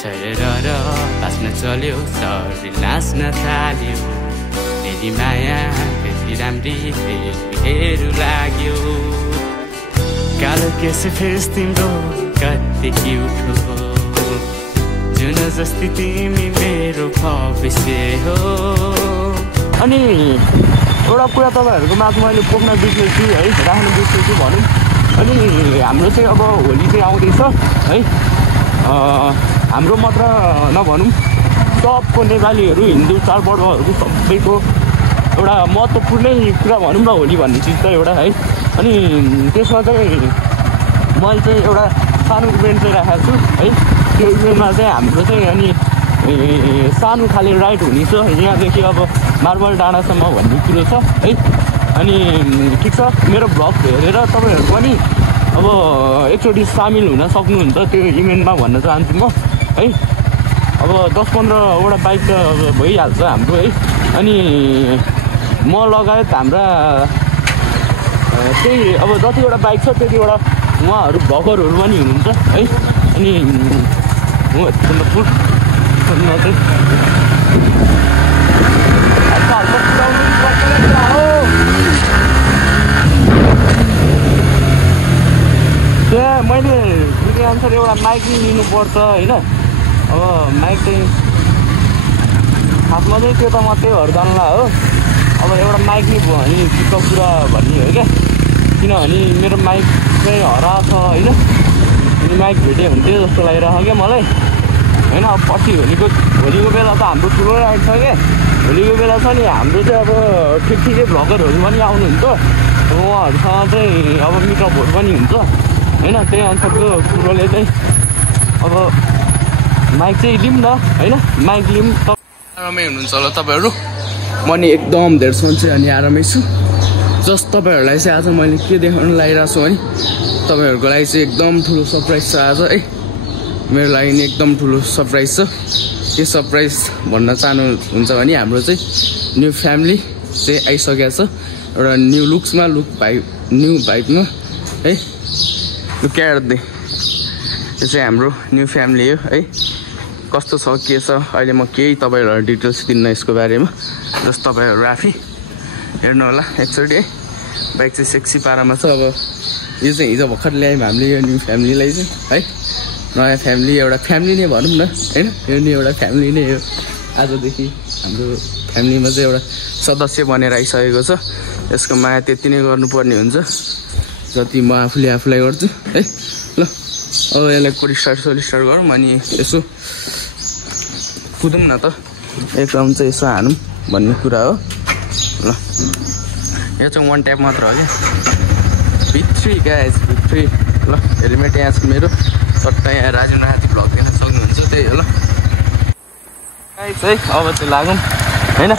छोडेर बाँच्न चल्यो शरीर नाच्न थाल्यो फेरि माया फेरि राम्री फेरि लाग्यो कालो केस फेस तिम्रो कति क्युट हो जुन जस्तै तिमी मेरो भविष्य हो। अनि एउटा कुरा तपाईँहरूको माझ मैले पोख्न बिर्सेछु है, राख्न बिर्सेछु भनौँ। अनि हाम्रो चाहिँ अब होली चाहिँ आउँदैछ है, हाम्रो मात्र नभनौँ सबको नेपालीहरू हिन्दू चाडपर्वहरूको सबैको एउटा महत्त्वपूर्णै कुरा भनौँ न होली भन्ने चिज त एउटा है। अनि त्यसमा चाहिँ मैले चाहिँ एउटा सानो इभेन्ट चाहिँ राखेको छु है। त्यो इभेन्टमा चाहिँ हाम्रो चाहिँ अनि सानो खाले राइड हुनेछ यहाँदेखि अब मार्बल डाँडासम्म भन्ने कुरो छ है। अनि ठिक छ, मेरो भ्लग हेरेर तपाईँहरू पनि अब एकचोटि सामेल हुन सक्नुहुन्छ त्यो इभेन्टमा भन्न चाहन्छु म है। अब 10-15वटा बाइक त भइहाल्छ हाम्रो है। अनि म लगायत हाम्रा त्यही अब जतिवटा बाइक छ त्यतिवटा उहाँहरू भ्लगरहरू पनि हुनुहुन्छ है। अनि त्यहाँ मैले बुझे अनुसार एउटा माइक नै लिनुपर्छ होइन। अब माइक चाहिँ खासमा चाहिँ त्यो त मात्रै हर्दनला हो। अब एउटा माइक नै भयो भने ठिक्क कुरा भन्ने हो क्या, किनभने मेरो माइक चाहिँ हरा छ होइन। अनि माइक भेट्यो भने त्यो जस्तो लागिरहेको क्या मलाई होइन। अब पछि होलीको बेला त हाम्रो ठुलो राइड छ क्या, होलीको बेला छ नि हाम्रो चाहिँ अब ठिकै भ्लगरहरू पनि आउनुहुन्छ, उहाँहरूसँग चाहिँ अब मिटअपहरू पनि हुन्छ होइन। त्यही अनुसारको कुरोले चाहिँ अब माइक चाहिँ लिउँ न होइन, माइक लिउँ। आरामै हुनुहुन्छ होला तपाईँहरू, म नि एकदम धेरै सन्चै अनि आरामै छु। जस्ट तपाईँहरूलाई चाहिँ आज मैले के देखाउनु लागिरहेको छु भने तपाईँहरूको लागि चाहिँ एकदम ठुलो सरप्राइज छ आज है। मेरो लागि नि एकदम ठुलो सरप्राइज छ। के सरप्राइज भन्न चाहनुहुन्छ भने हाम्रो चाहिँ न्यू फ्यामिली चाहिँ आइसकेको छ, एउटा न्यू लुक्समा न्यू भाइबमा है। लुक एट दे, यो चाहिँ हाम्रो न्यू फ्यामिली हो है। कस्तो छ के छ अहिले म केही तपाईँहरूलाई डिटेल्स दिन्न यसको बारेमा, जस्ट तपाईँहरू आफै हेर्नु होला एकचोटि है। बाइक चाहिँ सेक्सी पारामा छ। अब यो चाहिँ हिजो भर्खर ल्यायौँ हामीले यो न्यू फ्यामिलीलाई चाहिँ है। नयाँ फ्यामिली, एउटा फ्यामिली नै भनौँ न होइन, यो नि एउटा फ्यामिली नै हो। आजदेखि हाम्रो फ्यामिलीमा चाहिँ एउटा सदस्य बनेर आइसकेको छ। यसको माया त्यति नै गर्नुपर्ने हुन्छ जति म आफूलाई गर्छु है। ल अब यसलाई सोलिस्टार गरौँ अनि यसो कुदौँ न त, एक राउन्ड चाहिँ यसो हानौँ भन्ने कुरा हो। ल यो चाहिँ वान ट्याप मात्र हो क्या, भित्री गाइस भित्री। ल हेलमेट यहाँ छ मेरो, सट्टा यहाँ राजु नाथी भ्लग दिन सक्नुहुन्छ त्यही हो। ल गाइस है अब चाहिँ लागौँ होइन,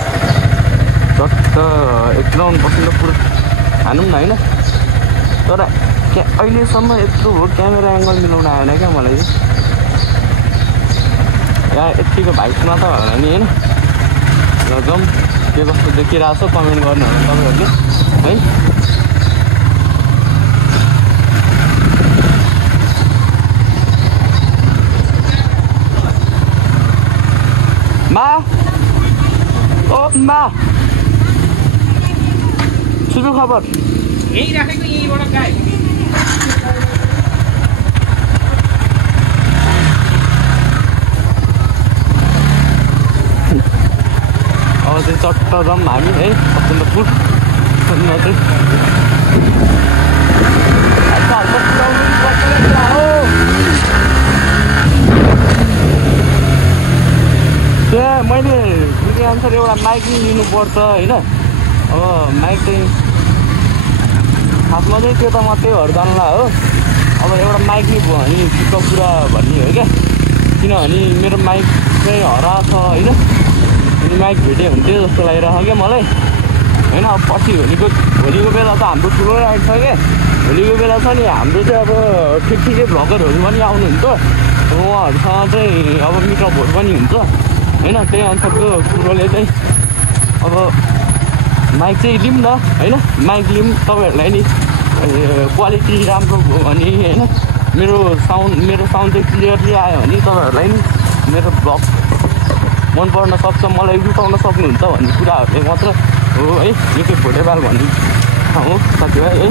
सट्ट एक राउन्ड बस्नु पुरो हानौँ न होइन। तर अहिलेसम्म यत्रो हो क्यामेरा एङ्गल मिलाउन आएन क्या मलाई चाहिँ, यहाँ यत्तिको भाइसमा त होला नि होइन। र जाउँ, के कस्तो देखिरहेको छ कमेन्ट गर्नु होला तपाईँहरूले है। मा ओ मा सुरु खबर यही राखेको यहीँबाट गाई अब चाहिँ चट्ट जाउँ हामी है सन्दकपुर चाहिँ त्यहाँ मैले बुझे अनुसार एउटा माइक नै लिनुपर्छ होइन। अब माइक चाहिँ खासमा चाहिँ त्यो त मात्रै हर्दनला हो। अब एउटा माइक नै भयो भने ठिक्क कुरा भन्ने हो क्या, किनभने मेरो माइक चाहिँ हरा छ होइन। अनि माइक भेट्यो भने त्यो जस्तो लागिरहेको क्या मलाई होइन। अब पछि होलीको बेला त हाम्रो ठुलो राइड छ क्या, होलीको बेला छ नि हाम्रो चाहिँ अब ठिकै भ्लगरहरू पनि आउनुहुन्छ, उहाँहरूसँग चाहिँ अब मिटअपहरू पनि हुन्छ होइन। त्यही अनुसारको कुरोले चाहिँ अब माइक चाहिँ लिउँ न होइन, माइक लिउँ। तपाईँहरूलाई नि क्वालिटी राम्रो भयो भने होइन, मेरो साउन्ड चाहिँ क्लियरली आयो भने तपाईँहरूलाई नि मेरो ब्लग मन पर्न सक्छ, मलाई रुचाउन सक्नुहुन्छ भन्ने कुराहरूले मात्र हो है। यो चाहिँ भोटेपाल भन्ने ठाउँ हो साथीभाइ है।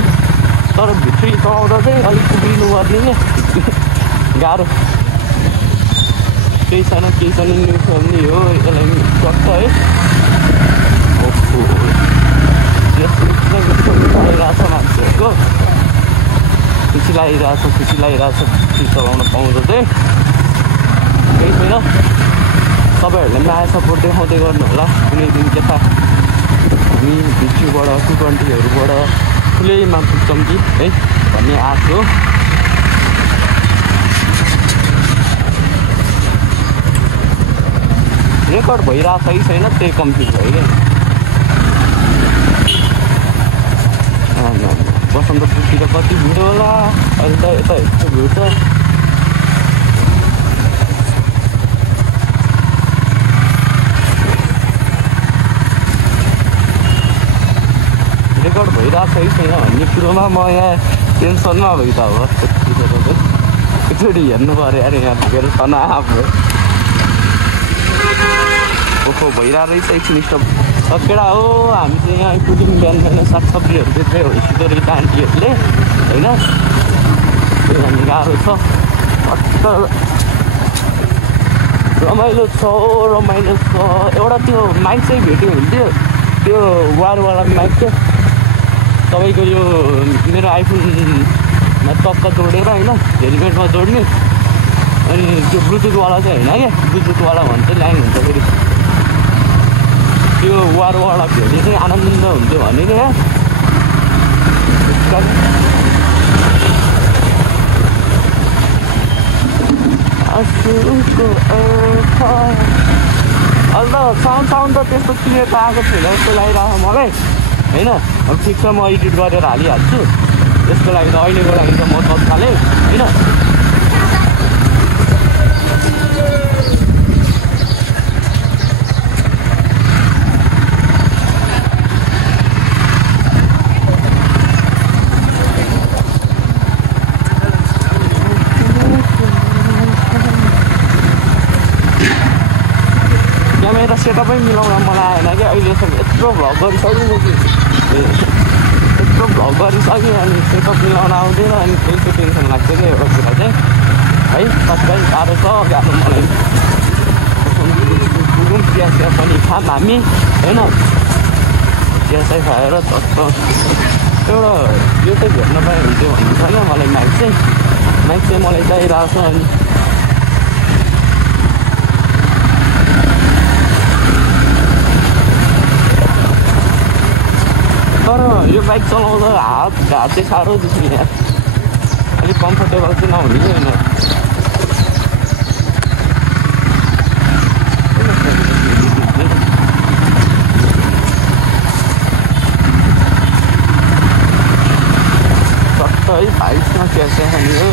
तर भित्री चलाउँदा चाहिँ अलिक उभिनु पर्ने गाह्रो, केही छैन न्यु फ्यामिली हो, यसलाई सक्छ है। लागिरहेछ मान्छेहरूको, खुसी लागिरहेछ चलाउन पाउँदा चाहिँ। केही छैन, तपाईँहरूले माया सपोर्ट देखाउँदै गर्नु होला। कुनै दिन के थाहा हामी भिडियोबाट 220हरूबाट ठुलैमा पुग्छौँ कि है भन्ने आश हो। रेकर्ड भइरहेछ कि छैन त्यही कन्फ्युज भइरहेको। बसन्तपुरतिर कति भिड होला, अहिले त यता यस्तो भिड छ। रेकर्ड भइरहेछ कि छैन भन्ने कुरोमा म यहाँ टेन्सनमा भइ त हो। एकचोटि हेर्नु पऱ्यो अरे यहाँ पुगेर तनाव भयो। ओहो भइरहेको रहेछ एकछिन स्टप सकेडा हो। हामी चाहिँ यहाँ आइपुग्यौँ बिहान सागसब्जीहरू बेच्दै भइसक्यो रहेछ आन्टीहरूले होइन। त्यही गाह्रो छ, रमाइलो छ रमाइलो छ। एउटा त्यो माइक चाहिँ भेट्यो हुन्थ्यो, त्यो वायरवाला माइक क्या तपाईँको यो मेरो आइफोनमा टक्क जोडेर होइन हेलमेटमा जोड्ने। अनि त्यो ब्लुटुथवाला चाहिँ होइन क्या, ब्लुटुथवाला भन्छ लाइन हुन्छ फेरि त्यो वायरवाला भेट्ने चाहिँ आनन्द हुन्थ्यो भने नि यहाँ। अहिले त साउन्ड त त्यस्तो क्लियर त आएको छैन जस्तो लागिरहेको मलाई होइन। अब ठिक छ, म एडिट गरेर हालिहाल्छु। त्यसको लागि त अहिलेको लागि त म तत्कालै होइन। क्यामेरा सेटअपै मिलाउन मलाई आएन क्या अहिलेसम्म। यत्रो भ्लग गरिसक्यो कि अनि सेटअप मिलाउन आउँदैन। अनि त्यसको टेन्सन लाग्छ क्या एउटा कुरा चाहिँ है। सबैलाई गाह्रो छ, गाह्रो मलाई पुगौँ। चिया पनि खाऊँ हामी होइन। चिया खाएर एउटा यो चाहिँ भेट्न पाए हुन्थ्यो भन्ने छैन मलाई। माइक चाहिँ मलाई चाहिरहेको छ। अनि तर यो बाइक चलाउँदा हात चाहिँ साह्रो जस्तो यहाँ अलिक कम्फर्टेबल चाहिँ नहुने कि होइन। सट्ट है भाइसमा चिया खाने हो,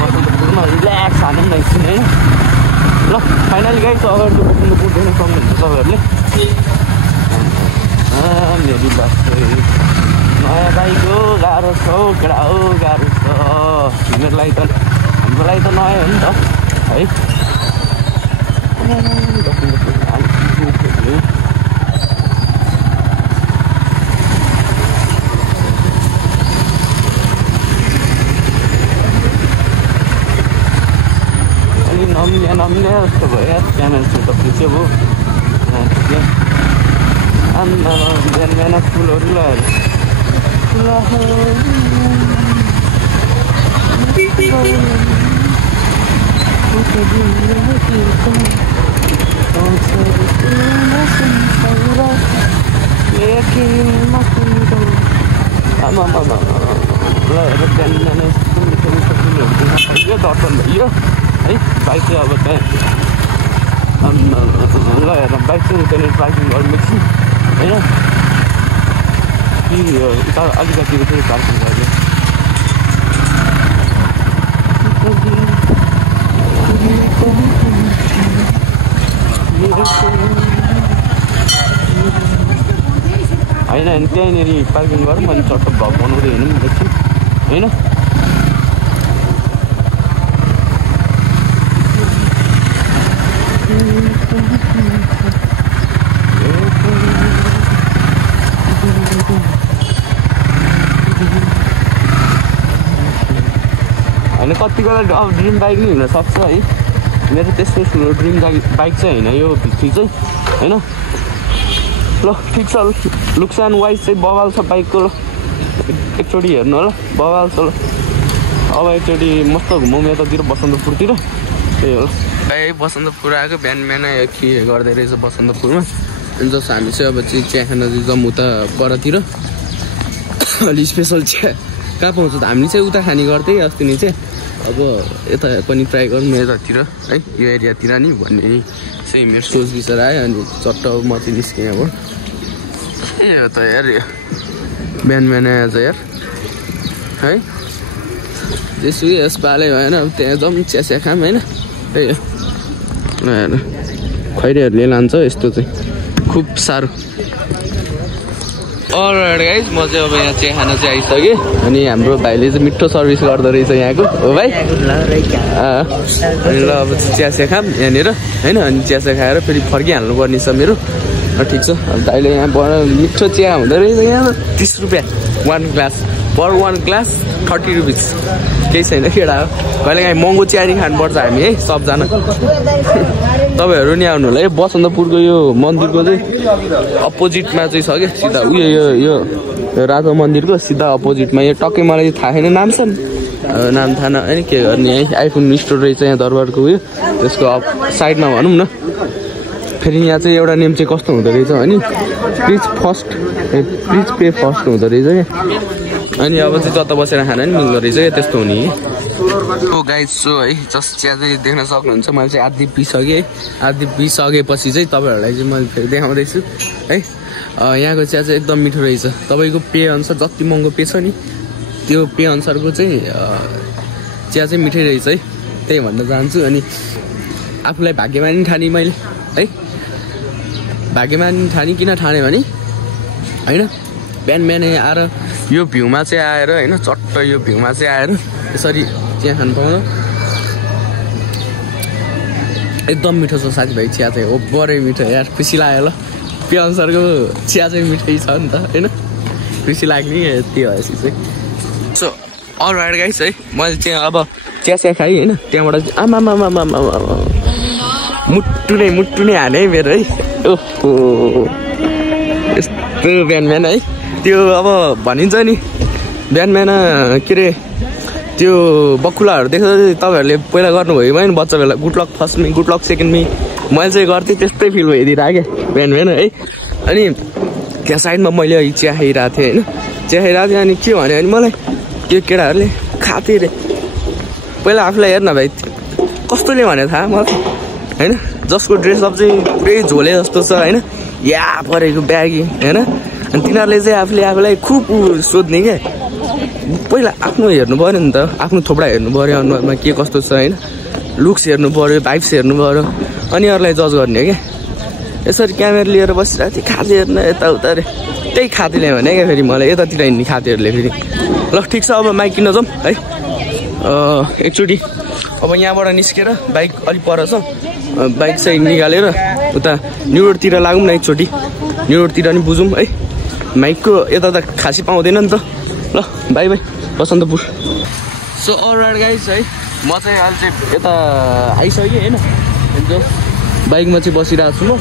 बसन्तपुरमा रिल्याक्स हाने पनि एकछिन है। ल फाइनली गाइस अगाडि त बसन्तपुर देख्न सक्नुहुन्छ तपाईँहरूले। मेरी बस नयाँ बाइक हो, गाह्रो छ हौ केटा हो, गाह्रो छ। हाम्रो लागि त नयाँ हो नि त है। अलिक नमिल्या जस्तो भयो यार। क्यामेरा सेटअप चाहिँ अब बिहान फुलहरू लगाएर दर्शन भइयो है। बाइक चाहिँ अब त्यहाँ ल हेर बाइक चाहिँ त्यहाँनिर पार्किङ गर्नुपर्छ होइन। कि उता अलिकति चाहिँ पार्किङ गर्यो। होइन त्यहीँनिर पार्किङ गरौँ अनि चट्ट भ्लग बनाउँदै हिँडौँ एकछिन होइन। होइन कतिको अब ड्रिम बाइक नै हुनसक्छ है मेरो त्यस्तो ठुलो ड्रिम बाइक चाहिँ होइन यो भित्री चाहिँ होइन ल ठिक छ लुक्स एन्ड वाइज चाहिँ बवाल छ बाइकको ल एकचोटि हेर्नु होला बवाल छ ल अब एकचोटि मस्त घुमाउँ यतातिर बसन्तपुरतिर त्यही हो है बसन्तपुर आएको बिहान के गर्दै रहेछ बसन्तपुरमा अनि जस हामी चाहिँ अब चाहिँ चिया खान चाहिँ जाउँ उता परतिर अलि स्पेसल चिया कहाँ पाउँछ त हामीले चाहिँ उता खाने गर्थ्यौँ अस्ति नि चाहिँ अब यता पनि ट्राई गरौँ यतातिर है यो एरियातिर नि भन्ने चाहिँ मेरो सोच विचार आयो अनि चट्ट म चाहिँ निस्केँ यहाँबाट ए हो त यार बिहान आएछ यार है त्यसो यसपालै भएन अब त्यहाँ जाउँ चिया खाम होइन त्यही हो खैरेहरूले लान्छ यस्तो चाहिँ खुब साह्रो अलराइट गाइज म चाहिँ अब यहाँ चिया खाना चाहिँ आइसकेँ अनि हाम्रो भाइले चाहिँ मिठो सर्भिस गर्दो रहेछ यहाँको हो भाइ अनि ल अब चिया खाम यहाँनिर होइन अनि चिया खाएर फेरि फर्किहाल्नु पर्ने छ मेरो ठिक छ अब भाइले यहाँबाट मिठो चिया हुँदो रहेछ यहाँ 30 रुपियाँ 1 ग्लास पर 1 ग्लास 30 रुपिस केही छैन केटा हो कहिलेकाहीँ महँगो चिया नि खानुपर्छ हामी है सबजना तपाईँहरू नि आउनु होला है बसन्तपुरको यो मन्दिरको चाहिँ अपोजिटमा चाहिँ छ क्या सिधा उयो यो राजा मन्दिरको सिधा अपोजिटमा यो टक्कै मलाई थाहा छैन नाम छ नि नाम थाहा न होइन के गर्ने है आइफोन स्टोर रहेछ यहाँ दरबारको उयो त्यसको साइडमा भनौँ न फेरि यहाँ चाहिँ एउटा नेम चाहिँ कस्तो हुँदो रहेछ अनि प्लिज पे फर्स्ट हुँदो रहेछ क्या अनि अब चाहिँ जता बसेर खाना नि मिल्दो रहेछ क्या त्यस्तो हुने ओ गाइज सो है जस्ट चिया चाहिँ देख्न सक्नुहुन्छ मैले चाहिँ आधी पिसकेँ आधी पिसकेपछि चाहिँ तपाईँहरूलाई चाहिँ मैले फेरि देखाउँदैछु है यहाँको चिया चाहिँ एकदम मिठो रहेछ तपाईँको पे अनुसार जति महँगो पे छ नि त्यो पे अनुसारको चाहिँ चिया चाहिँ मिठै रहेछ है त्यही भन्न चाहन्छु अनि आफूलाई भाग्यमानी ठाने मैले है भाग्यमानी ठाने किन ठाने भने होइन बिहान आएर यो भ्यूमा चाहिँ आएर होइन चट्ट यो भ्यूमा चाहिँ आएर यसरी चिया खानु पाउँदा एकदम मिठो छ साथीभाइ चिया चाहिँ ओभरै मिठो यार खुसी लाग्यो ल त्यो अनुसारको चिया चाहिँ मिठै छ नि त होइन खुसी लाग्ने त्यो भएपछि चाहिँ सो अलराइट गाइस है मैले चाहिँ अब चिया खाएँ होइन त्यहाँबाट चाहिँ आमा मुट्टु नै हाने है मेरो है ओहो यस्तो बिहान है त्यो अब भनिन्छ नि बिहान के अरे त्यो बकुलाहरू देख्दा चाहिँ तपाईँहरूले पहिला गर्नुभयो भने बच्चा बेला गुड लक फर्स्टमी गुड लक सेकेन्डमी मैले चाहिँ गर्थेँ त्यस्तै फिल भइदिरहेको क्या बिहान है अनि त्यहाँ साइडमा मैले अघि चिया खाइरहेको थिएँ होइन चिया खाइरहेको थिएँ अनि के भन्यो भने मलाई त्यो केटाहरूले खाथे अरे पहिला आफूलाई हेर्न भाइ कस्तोले भने थाहा मलाई होइन जसको ड्रेसअप चाहिँ पुरै झोले जस्तो छ होइन या परेको ब्यागी होइन अनि तिनीहरूले चाहिँ आफूलाई खुब सोध्ने क्या पहिला आफ्नो हेर्नु पऱ्यो नि त आफ्नो थोपडा हेर्नु पऱ्यो अनुहारमा के कस्तो छ होइन लुक्स हेर्नु पऱ्यो भाइब्स हेर्नु पऱ्यो अनि अरूलाई जज गर्ने क्या यसरी क्यामेरा लिएर बसिरहेको थिएँ खाते हेर्न यताउता अरे त्यही खातेले भने क्या फेरि मलाई यतातिर हिँड्ने खातेहरूले फेरि ल ठिक छ अब माइक किन्न जाउँ है एकचोटि अब यहाँबाट निस्केर बाइक अलिक पर छ बाइक चाहिँ निकालेर उता न्यु रोडतिर लागौँ न एकचोटि न्यु रोडतिर नि बुझौँ है माइकको यता त खासी पाउँदैन नि त ल bye Basantapur so alright guys है म चाहिँ अहिले चाहिँ यता आइसकेँ होइन बाइकमा चाहिँ बसिरहेको छु म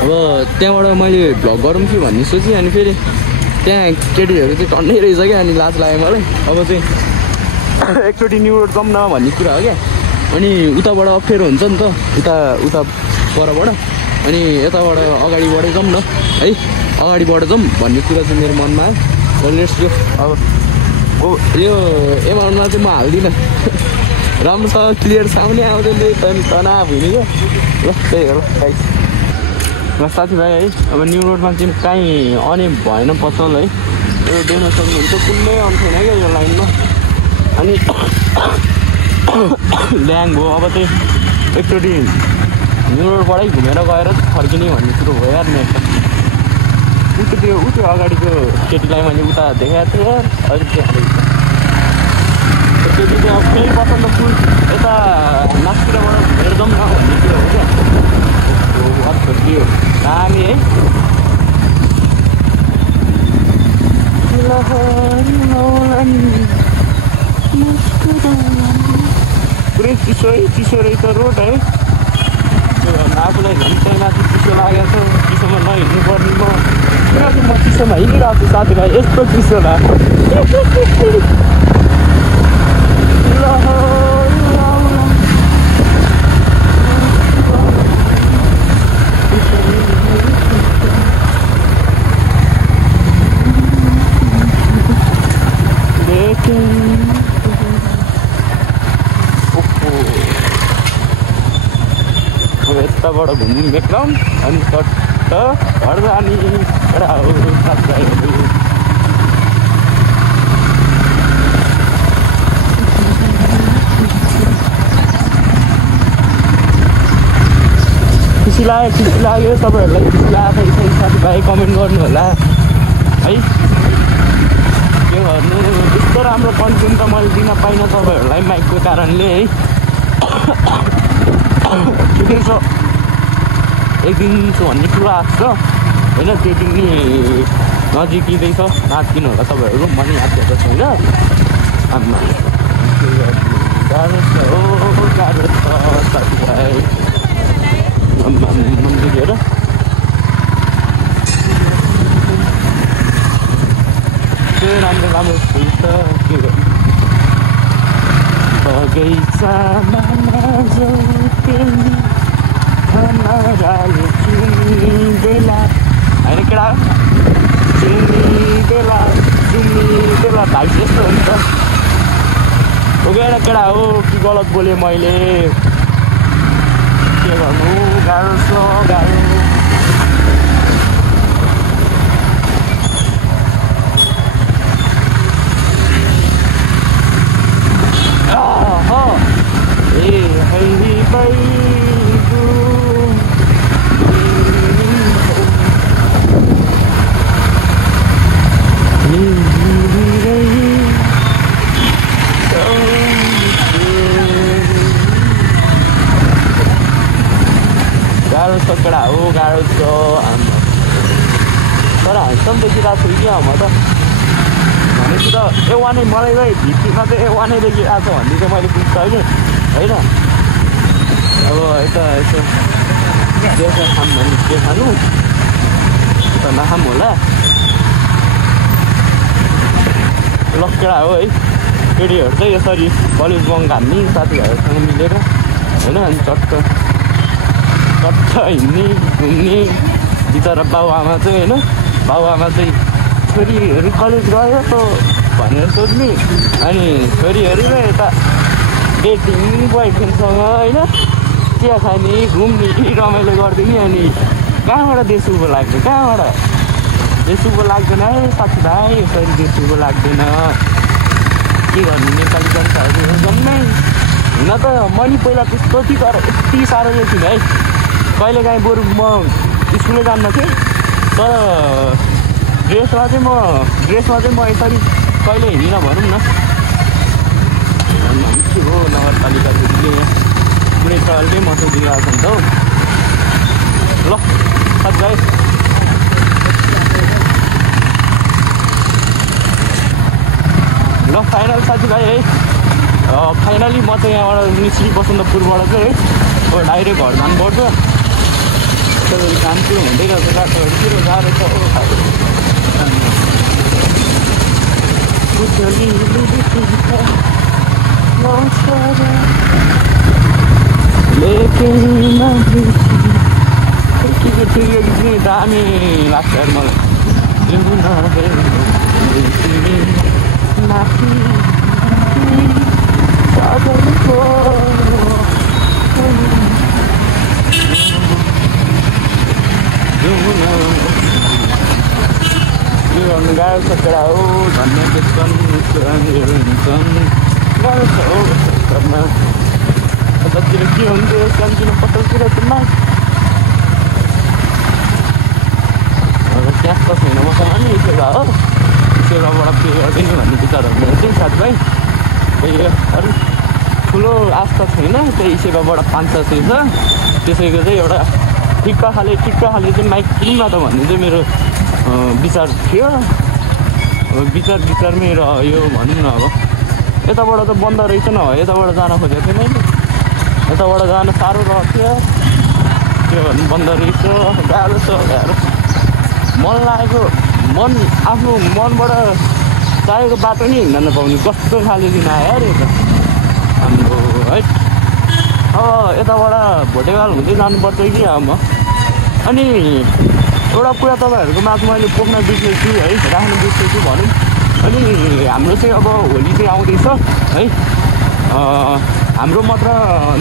अब त्यहाँबाट मैले भ्लग गरौँ कि भन्ने सोचेँ अनि फेरि त्यहाँ केटीहरू चाहिँ टन्नै रहेछ क्या अनि लाज लाग्यो मलाई अब चाहिँ एकचोटि न्यु रोड जाउँ न भन्ने कुरा हो क्या अनि उताबाट अप्ठ्यारो हुन्छ नि त उता परबाट अनि यताबाट अगाडिबाटै जाउँ न है अगाडिबाट जाउँ भन्ने कुरा चाहिँ मेरो मनमा आयो लेट्स गो अब यो एमाउन्टमा चाहिँ म हाल्दिनँ राम्रोसँग क्लियर साउन्डै आउँदैन तनाव हुने क्या ल त्यही हो गाइस ल साथीभाइ है अब न्यु रोडमा चाहिँ काहीँ अने भएन पसल है यो देख्न सक्नुहुन्छ कुनै अन छैन क्या यो लाइनमा अनि ल्याङ भयो अब चाहिँ एकचोटि न्यु रोडबाटै घुमेर गएर फर्किने भन्ने कुरो भयो यार मेरो त्यो अगाडिको केटीलाई मैले उता देखाएको थिएँ यार अहिले केटी चाहिँ अब फेरि बसन्तपुर यता नाचतिरबाट हेर्छौँ न भन्ने कुरो हो क्या पुरै चिसो रहेछ रोड है। त्यो भएर आफूलाई झन् माथि चिसो लागेको छ, चिसोमा नहिँड्नु पर्ने म चिसोमा हिँडिरहेको छु साथीभाइ, यस्तो चिसो यताबाट घुम्नु ब्याकग्राउन्ड अनि चट्ट घर जाने एउटा हो साथीभाइहरू। खुसी लाग्यो तपाईँहरूलाई खुसी लागेको छ साथीभाइ कमेन्ट गर्नु होला है। के गर्नु यस्तो राम्रो कन्टेन्ट त मैले दिन पाइनँ तपाईँहरूलाई माइकको कारणले है। एक दिन छु भन्ने ठुलो आश छ होइन, त्यो दिन नि नजिकिँदैछ, नाच्दिनु होला तपाईँहरू, म नि याद गर्दा छैन। आमा गाह्रो छ हो, गाह्रो छ साथीभाइ। हेर त्यो राम्रो फुल छ, के गर्नु बगैँचामा बेला होइन केटा बेला भाइ यस्तो हुन्छ हो। केटा हो कि गलत बोलेँ मैले, के गर्नु गाह्रो छ गाह्रो। गाह्रो छ केटा हो, गाह्रो छ आमा। तर हान्सम देखिरहेको छु क्या म त, भनेपछि त ए1 मलाई चाहिँ भित्तीमा चाहिँ ए1 देखिरहेको छ भन्ने चाहिँ मैले बुझ्छ होइन। अब यता यसो देख्न खाम भने के खानु त नखाम होला। ल केटा हो है, केटीहरू चाहिँ यसरी कलेज बङ्क हान्ने साथीभाइहरूसँग मिलेर होइन, अनि चट्ट हिँड्ने घुम्ने। बिचरा बाबुआमा चाहिँ होइन, बाबुआमा चाहिँ छोरीहरू कलेज गयो भनेर सोध्ने, अनि छोरीहरू यता डेटिङ बोयफ्रेन्डसँग होइन चिया खाने घुम्ने रमाइलो गरिदिने। अनि कहाँबाट देश उभो लाग्दैन, कहाँबाट देश उभो लाग्दैन है साथीभाइ, यसरी देश उभो लाग्दैन। के गर्नु नेपाली जनताहरू जम्मै हुन त म नि पहिला त्यस्तो थिएँ, तर यति साह्रो चाहिँ थिएँ है। कहिलेकाहीँ बरु म स्कुलै जान्न थिएँ, तर ड्रेसमा चाहिँ म यसरी कहिले हिँडिनँ भनौँ न। के हो नगरपालिकाले पुरै सवालकै मसो दिइरहेको छ नि त हौ। ल साथीभाइ ल फाइनल साथीभाइ है, फाइनली म चाहिँ यहाँबाट निस्कि बसन्तपुरबाट चाहिँ है डाइरेक्ट घर जानुपर्छ। काम चाहिँ हुँदै रहेछ बाटोहरू के गाह्रो छ लेकिन दामी लाग्छ मलाई। गर्नु गाह्रो छ केटा हो, धन्य देख्छन् रेस्टुरेन्टहरू हुन्छन्, गाह्रो छ हो घरमा। कतातिर के हुन्थ्यो सानोतिनो पसलतिर चाहिँ क्यास त छैन मसँग नि, सेवा हो सेवाबाट पे गरिदिने भन्ने विचार हुँदैन चाहिँ साथीभाइ। त्यही अरू ठुलो आश त छैन, त्यही सेवाबाट 500 छ, त्यसैको चाहिँ एउटा ठिक्क खाले चाहिँ माइक किनमा त भन्ने चाहिँ मेरो विचार थियो। विचारमै रह्यो भनौँ न। अब यताबाट त बन्द रहेछ न, यताबाट जान खोजेको थिएँ मैले, यताबाट जान साह्रो रह्यो, त्यो बन्द रहेछ। गाह्रो छ गाह्रो, मन लागेको आफ्नो मनबाट चाहेको बाटो नि हिँड्न नपाउने कस्तो खाले दिन आयो अरे त हाम्रो है। अब यताबाट भोटेगाल हुँदै जानुपर्छ कि अब म। अनि एउटा कुरा तपाईँहरूको माझ मैले पोख्न बिर्सेछु है, राख्नु बिर्सेछु भनौँ। अनि हाम्रो चाहिँ अब होली चाहिँ आउँदैछ है, हाम्रो मात्र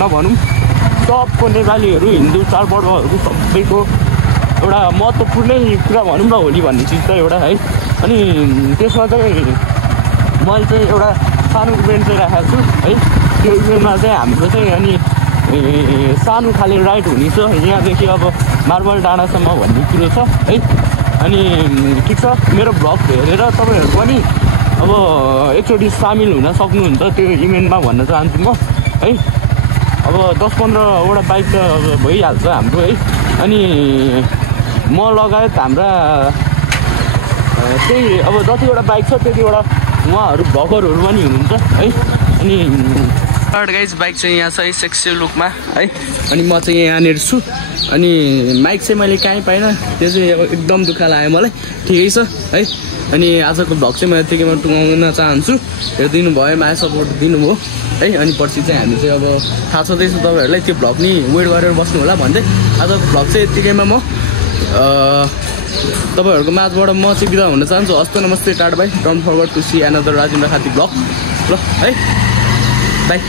नभनौँ, सबको नेपालीहरू हिन्दू चाडपर्वहरूको सबैको एउटा महत्त्वपूर्णै कुरा भनौँ न होली भन्ने चिज त एउटा है। अनि त्यसमा चाहिँ मैले चाहिँ एउटा सानो इभेन्ट चाहिँ राखेको छु है। त्यो इभेन्टमा चाहिँ हाम्रो चाहिँ अनि सानो खाले राइड हुनेछ यहाँदेखि अब मार्बल डाँडासम्म भन्ने कुरो छ है। अनि ठिक छ, मेरो भ्लग हेरेर तपाईँहरू पनि अब एकचोटि सामेल हुन सक्नुहुन्छ त्यो इभेन्टमा भन्न चाहन्छु म है। अब 10-15वटा बाइक त भइहाल्छ हाम्रो है। अनि म लगायत हाम्रा त्यही अब जतिवटा बाइक छ त्यतिवटा उहाँहरू भ्लगरहरू पनि हुनुहुन्छ है। अनि गाइज बाइक चाहिँ यहाँ छ है सेक्सी लुकमा है। अनि म चाहिँ यहाँनिर छु। अनि माइक चाहिँ मैले कहीँ पाइनँ, त्यो चाहिँ अब एकदम दुःख लाग्यो मलाई। ठिकै छ है। अनि आजको भ्लग चाहिँ म यतिकैमा टुङ्गाउन चाहन्छु। हेरिदिनु भयो, माया सपोर्ट दिनुभयो है। अनि पछि चाहिँ हामी चाहिँ अब थाहा छँदैछ तपाईँहरूलाई, त्यो भ्लग नि वेट गरेर बस्नु होला भन्दै आजको भ्लग चाहिँ यतिकैमा म तपाईँहरूको माझबाट म चाहिँ बिदा हुन चाहन्छु। हस्त नमस्ते, टाटा bye, don't forget to see another Rajendra Khati vlog ल है, बाई।